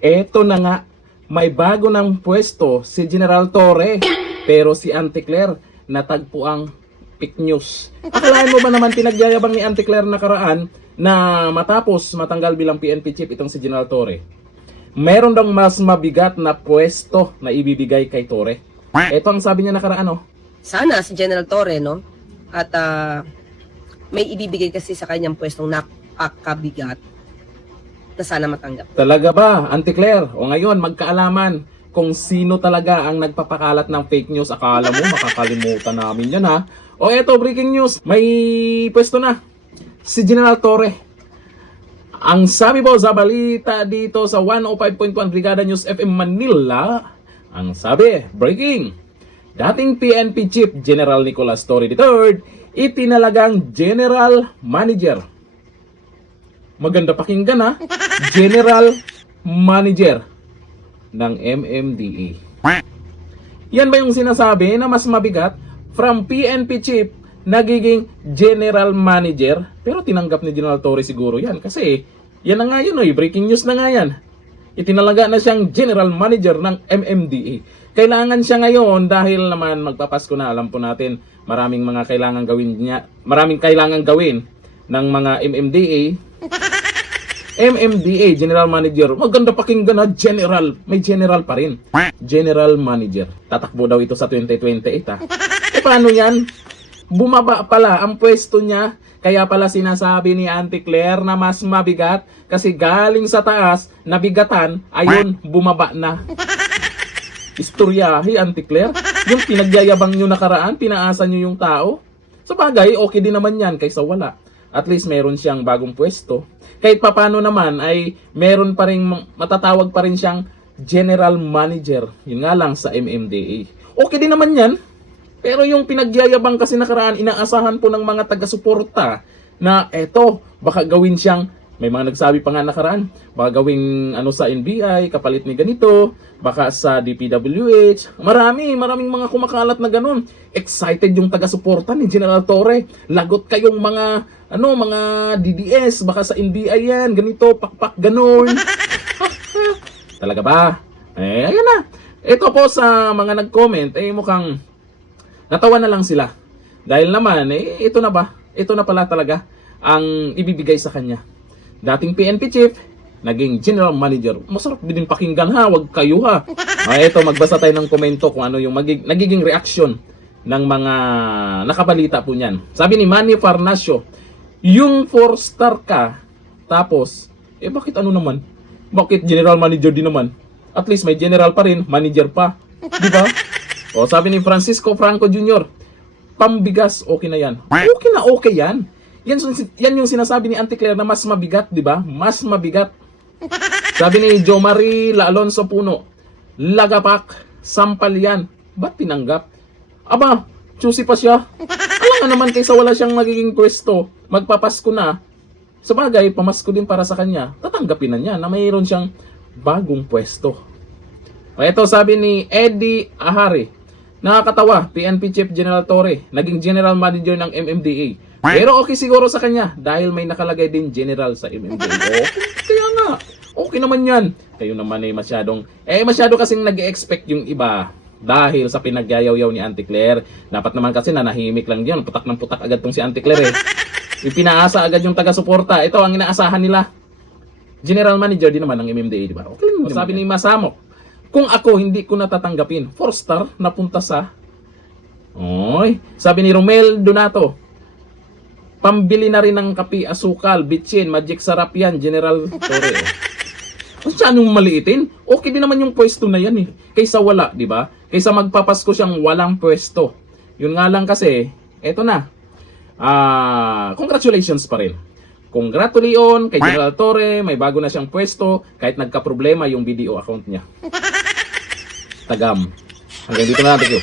Eto na nga, may bago ng pwesto si General Torre, pero si Auntie Claire natagpo ang fake news. Akalain mo ba naman pinagyayabang ni Auntie Claire nakaraan na matapos matanggal bilang PNP chief itong si General Torre? Meron daw mas mabigat na pwesto na ibibigay kay Torre. Ito ang sabi niya nakaraan, oh. Sana si General Torre, no? At may ibibigay kasi sa kanyang pwestong napakabigat na sana matanggap. Talaga ba, Auntie Claire? O ngayon, magkaalaman kung sino talaga ang nagpapakalat ng fake news. Akala mo, makakalimutan namin yan, ha? O eto, breaking news. May pwesto na si General Torre. Ang sabi po sa balita dito sa 105.1 Brigada News FM Manila, ang sabi, breaking, dating PNP Chief General Nicolas Torre III, itinalagang General Manager. Maganda pakinggan, ha? General Manager ng MMDA. Yan ba yung sinasabi na mas mabigat? From PNP Chief, nagiging General Manager? Pero tinanggap ni General Torre siguro yan. Kasi yan na nga yun, breaking news na nga yan. Itinalaga na siyang General Manager ng MMDA. Kailangan siya ngayon dahil naman magpapasko na, alam po natin, maraming mga kailangan gawin niya, maraming kailangan gawin ng mga MMDA. MMDA, General Manager. Maganda pakinggan, na General. May General pa rin. General Manager. Tatakbo daw ito sa 2028, ha? E paano yan? Bumaba pala ang pwesto niya. Kaya pala sinasabi ni Auntie Claire na mas mabigat kasi galing sa taas, nabigatan, ayun, bumaba na. Istoryahe, Auntie Claire. Yung pinagyayabang nyo nakaraan, pinaasa nyo yung tao. Sa bagay, okay din naman yan kaysa wala. At least meron siyang bagong pwesto. Kahit papano naman ay meron pa rin, matatawag pa rin siyang General Manager. Yun nga lang sa MMDA. Okay din naman yan. Pero yung pinagyayabang kasi nakaraan, inaasahan po ng mga taga-suporta na eto, baka gawin siyang, may mga nagsabi pa nga nakaraan, baka gawing ano sa NBI, kapalit ni ganito, baka sa DPWH. Maraming mga kumakalat na ganun. Excited yung taga-suporta ni General Torre. Lagot kayong mga mga DDS, baka sa NBI yan, ganito, pakpak, ganun. Talaga ba? Eh, ayan na. Ito po sa mga nag-comment, mukhang natawa na lang sila. Dahil naman, ito na ba? Ito na pala talaga ang ibibigay sa kanya. Dating PNP Chief, naging General Manager. Masarap din pakinggan, ha? Wag kayo, ha? Ito, magbasa tayo ng komento kung ano yung nagiging reaction ng mga nakabalita po niyan. Sabi ni Manny Farnasio, yung 4-star ka, tapos, bakit ano naman? Bakit General Manager din naman? At least may General pa rin, Manager pa. Di ba? O, sabi ni Francisco Franco Jr., pambigas, okay na yan. Okay na okay yan. Yan yung sinasabi ni Auntie Claire na mas mabigat, di ba? Mas mabigat. Sabi ni Jo Marie La Alonso Puno, lagapak, sampal yan. Ba't tinanggap? Aba, choosy pa siya. Alam nga naman kaysa wala siyang magiging pwesto, magpapasko na. Sa bagay, pamasko din para sa kanya. Tatanggapin na niya na mayroon siyang bagong pwesto. Ito sabi ni Eddie Ahari, nakakatawa, PNP Chief General Torre, naging General Manager ng MMDA. Pero okay siguro sa kanya dahil may nakalagay din General sa MMDA. Okay, kaya nga, okay naman yan. Kayo naman masyado kasing nag-expect yung iba. Dahil sa pinagyayaw-yaw ni Auntie Claire. Dapat naman kasi nanahimik lang yun. Putak ng putak agad tong si Auntie Claire. Yung pinaasa agad yung taga-suporta. Ito ang inaasahan nila. General Manager din naman ng MMDA, di ba? Okay, sabi ni Masamok, kung ako hindi ko natatanggapin, 4-star napunta sa... Oy, sabi ni Romel Donato, pambili na rin ng kape, asukal, bitchin, magic sarap yan, General Torre. Saan yung maliitin? Okay din naman yung pwesto na yan kaysa wala, di ba? Kaysa magpapasko siyang walang pwesto. Yun nga lang kasi, eto na. Congratulations pa rin. Congratulations kay General Torre, may bago na siyang pwesto kahit nagka-problema yung video account niya. Tagam. Hanggang dito na natin.